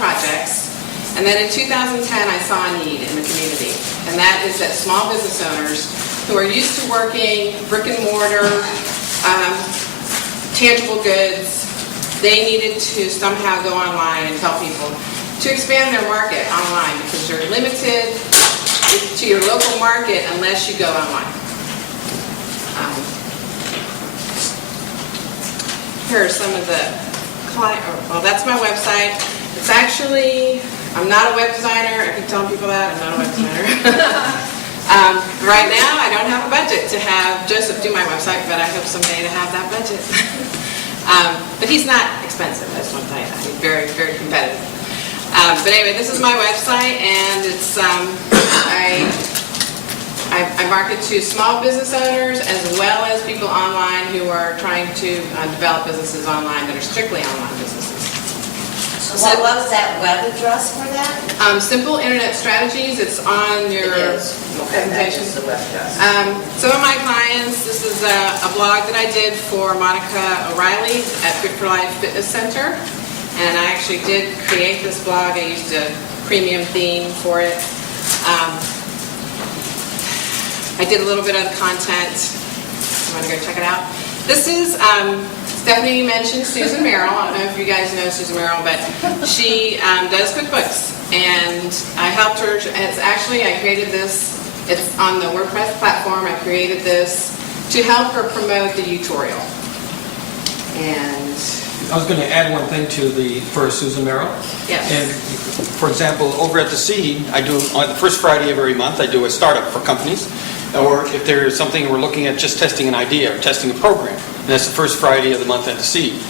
projects. And then in 2010, I saw a need in the community, and that is that small business owners who are used to working brick and mortar, tangible goods, they needed to somehow go online and tell people to expand their market online, because you're limited to your local market unless you go online. Here are some of the well, that's my website. It's actually, I'm not a web designer. I keep telling people that I'm not a web designer. Right now, I don't have a budget to have Joseph do my website, but I hope someday to have that budget. But he's not expensive, I just want to tell you that. He's very, very competitive. But anyway, this is my website, and it's I market to small business owners as well as people online who are trying to develop businesses online that are strictly online businesses. So what was that web address for that? Simple Internet Strategies. It's on your presentation. The web address. Some of my clients, this is a blog that I did for Monica O'Reilly at Fit for Life Fitness Center. And I actually did create this blog. I used a premium theme for it. I did a little bit of the content. You want to go check it out? This is, Stephanie mentioned Susan Merrill. I don't know if you guys know Susan Merrill, but she does cookbooks. And I helped her. It's actually, I created this. It's on the WordPress platform. I created this to help her promote the tutorial. And I was going to add one thing for Susan Merrill. yes. And for example, over at the Seed, I do on the first Friday of every month, I do a startup for companies. Or if there's something we're looking at just testing an idea or testing a program, and that's the first Friday of the month at the Seed.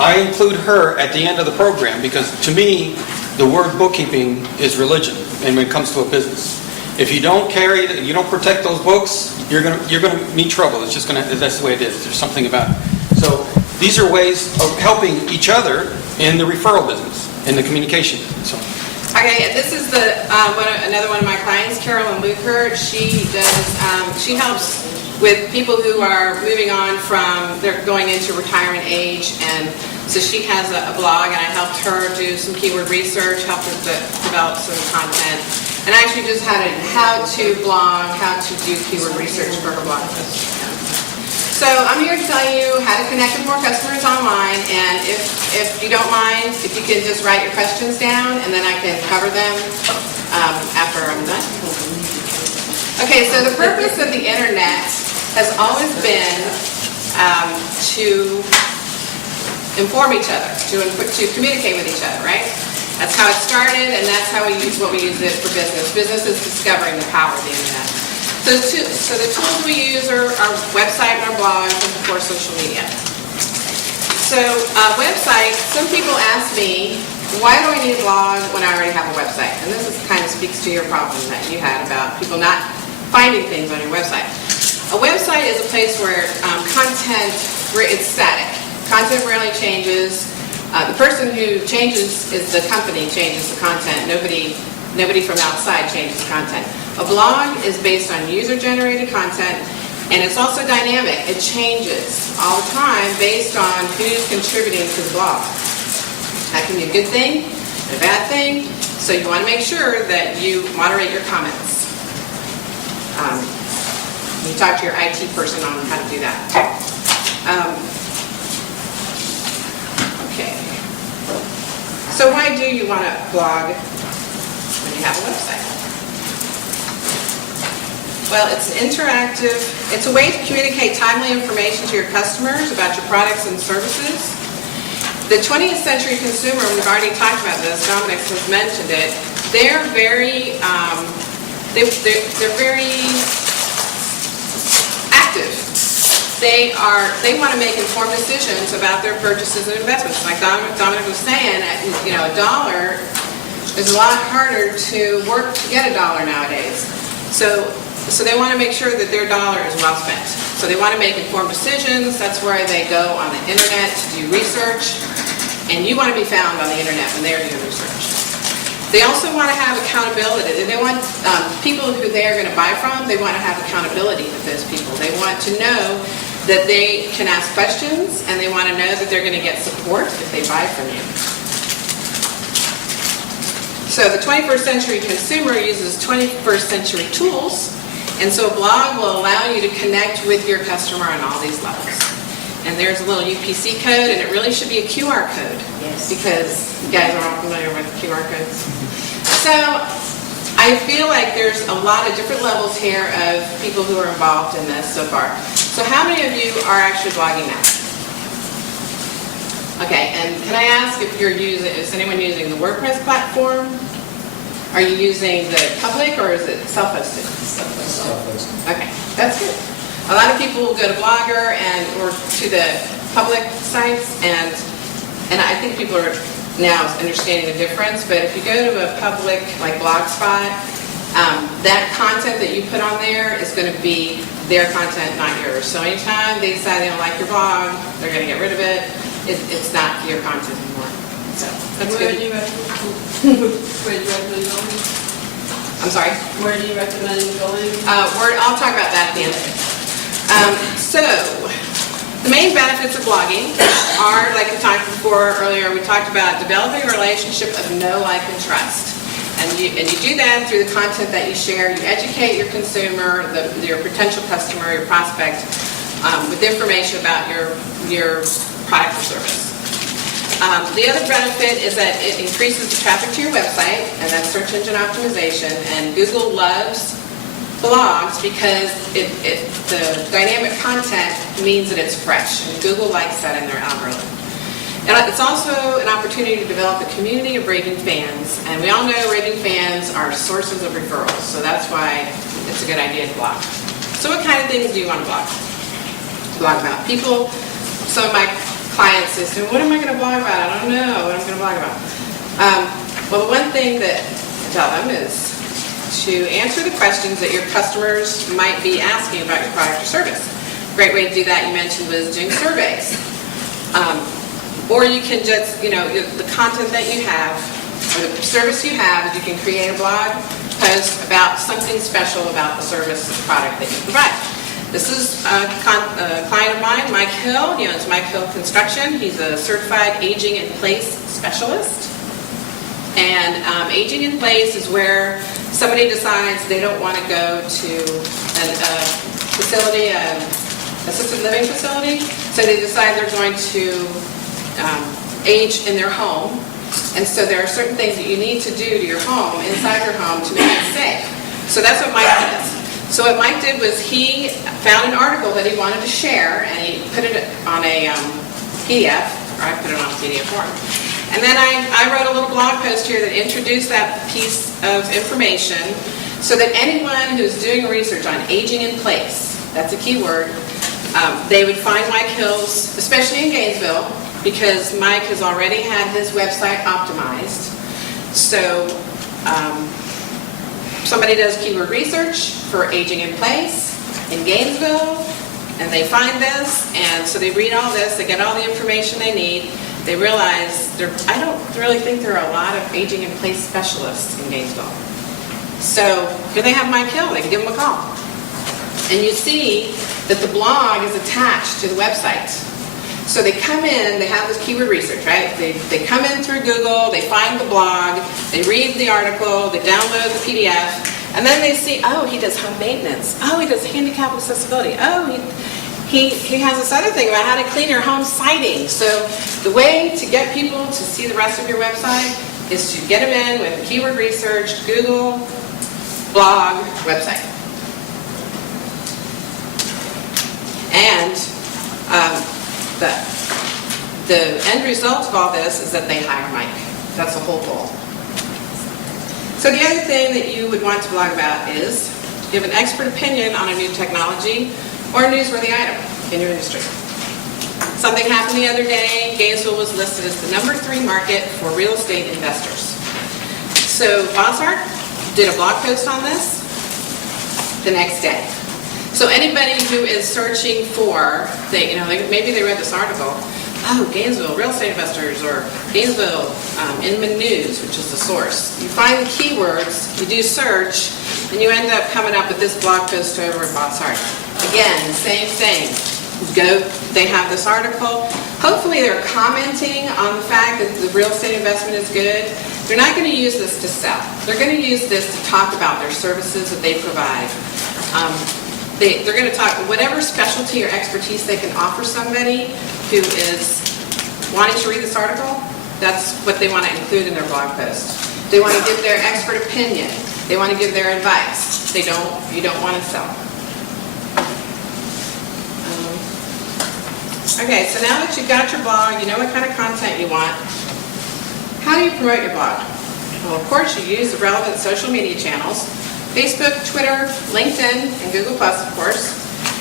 I include her at the end of the program because to me, the word bookkeeping is religion, and when it comes to a business. If you don't you don't protect those books, you're gonna meet trouble. It's just that's the way it is. There's something about it. So these are ways of helping each other in the referral business, in the communication business. So. Okay, this is another one of my clients, Carolyn Luker. She does. She helps with people who are moving on they're going into retirement age, and so she has a blog, and I helped her do some keyword research, helped her develop some content, and I actually just had a how-to blog, how to do keyword research for her blog post. So I'm here to tell you how to connect with more customers online, and if you don't mind, if you can just write your questions down, and then I can cover them after I'm done. Okay, so the purpose of the internet has always been to inform each other, to communicate with each other, right? That's how it started, and that's how we use it for business. Business is discovering the power of the internet. So the tools we use are our website and our blogs, and of course social media. So website, some people ask me, why do I need a blog when I already have a website? And this kind of speaks to your problem that you had about people not finding things on your website. A website is a place where it's static. Content rarely changes. The person who changes is the company changes the content. Nobody from outside changes the content. A blog is based on user-generated content, and it's also dynamic. It changes all the time based on who's contributing to the blog. That can be a good thing, a bad thing, so you want to make sure that you moderate your comments. You talk to your IT person on how to do that. Okay. So why do you want to blog when you have a website? Well, it's it's a way to communicate timely information to your customers about your products and services. The 20th century consumer, we've already talked about this, Dominic has mentioned it, they're very active. They want to make informed decisions about their purchases and investments. Like Dominic was saying, a dollar is a lot harder to work to get a dollar nowadays. So they want to make sure that their dollar is well spent. So they want to make informed decisions. That's where they go on the internet to do research. And you want to be found on the internet when they're doing research. They also want to have accountability. They want people who they are going to buy from, they want to have accountability with those people. They want to know that they can ask questions, and they want to know that they're going to get support if they buy from you. So the 21st century consumer uses 21st century tools, and so a blog will allow you to connect with your customer on all these levels. And there's a little UPC code, and it really should be a QR code. Yes. Because you guys are all familiar with QR codes. So I feel like there's a lot of different levels here of people who are involved in this so far. So how many of you are actually blogging now? Okay, and can I ask if is anyone using the WordPress platform? Are you using the public or is it self-hosted? Self-hosted. Okay, that's good. A lot of people will go to Blogger or to the public sites, and I think people are now understanding the difference. But if you go to a public like Blogspot, that content that you put on there is going to be their content, not yours. So anytime they decide they don't like your blog, they're going to get rid of it. It's not your content anymore. So that's Where good. do you recommend going? I'm sorry. Where do you recommend going? I'll talk about that at the end of it. So, the main benefits of blogging are, like we talked before earlier, we talked about developing a relationship of know, like, and trust. And you do that through the content that you share. You educate your consumer, your potential customer, your prospect, with information about your product or service. The other benefit is that it increases the traffic to your website, and that's search engine optimization. And Google loves blogs because the dynamic content means that it's fresh, and Google likes that in their algorithm. And it's also an opportunity to develop a community of raving fans, and we all know raving fans are sources of referrals, so that's why it's a good idea to blog. So what kind of things do you want to blog? Blog about people. Some of my clients say, what am I going to blog about? I don't know what I'm going to blog about. Well, the one thing that I tell them is to answer the questions that your customers might be asking about your product or service. A great way to do that, you mentioned, was doing surveys. Or you can just, the content that you have, or the service you have, you can create a blog post about something special about the service or product that you provide. This is a client of mine, Mike Hill. He owns Mike Hill Construction. He's a certified aging in place specialist. And aging in place is where somebody decides they don't want to go to a facility, an assisted living facility, so they decide they're going to age in their home. And so there are certain things that you need to do to your home, inside your home, to make it safe. So that's what Mike does. So what Mike did was he found an article that he wanted to share, and he put it on a PDF, or I put it on a PDF form. And then I wrote a little blog post here that introduced that piece of information so that anyone who's doing research on aging in place, that's a key word, they would find Mike Hill's, especially in Gainesville, because Mike has already had his website optimized. So somebody does keyword research for aging in place in Gainesville, and they find this, and so they read all this, they get all the information they need. They realize, I don't really think there are a lot of aging in place specialists in Gainesville. So here they have Mike Hill, they can give him a call. And you see that the blog is attached to the website. So they come in, they have this keyword research, right? They come in through Google, they find the blog, they read the article, they download the PDF, and then they see, oh, he does home maintenance. Oh, he does handicap accessibility. Oh, he has this other thing about how to clean your home siding. So the way to get people to see the rest of your website is to get them in with keyword research, Google, blog, website. And the end result of all this is that they hire Mike. That's the whole goal. So the other thing that you would want to blog about is give an expert opinion on a new technology or a newsworthy item in your industry. Something happened the other day. Gainesville was listed as the #3 market for real estate investors. So Bossart did a blog post on this the next day. So anybody who is searching for, maybe they read this article, oh, Gainesville real estate investors, or Gainesville Inman News, which is the source. You find the keywords, you do search, and you end up coming up with this blog post over at Bossart. Again, same thing. They have this article. Hopefully they're commenting on the fact that the real estate investment is good. They're not going to use this to sell. They're going to use this to talk about their services that they provide. They're going to talk whatever specialty or expertise they can offer somebody who is wanting to read this article. That's what they want to include in their blog post. They want to give their expert opinion. They want to give their advice. You don't want to sell. Okay, so now that you've got your blog, you know what kind of content you want. How do you promote your blog? Well, of course, you use the relevant social media channels. Facebook, Twitter, LinkedIn, and Google+, of course.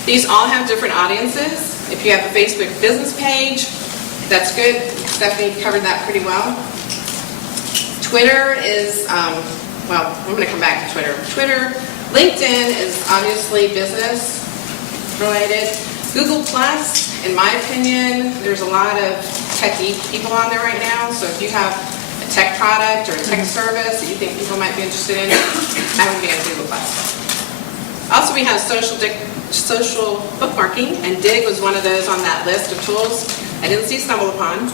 These all have different audiences. If you have a Facebook business page, that's good. Stephanie covered that pretty well. Twitter is, well, I'm going to come back to Twitter. LinkedIn is obviously business related. Google+, in my opinion, there's a lot of techie people on there right now. So if you have a tech product or a tech service that you think people might be interested in, I would be on Google+. Also, we have social bookmarking, and Dig was one of those on that list of tools I didn't see stumble upon.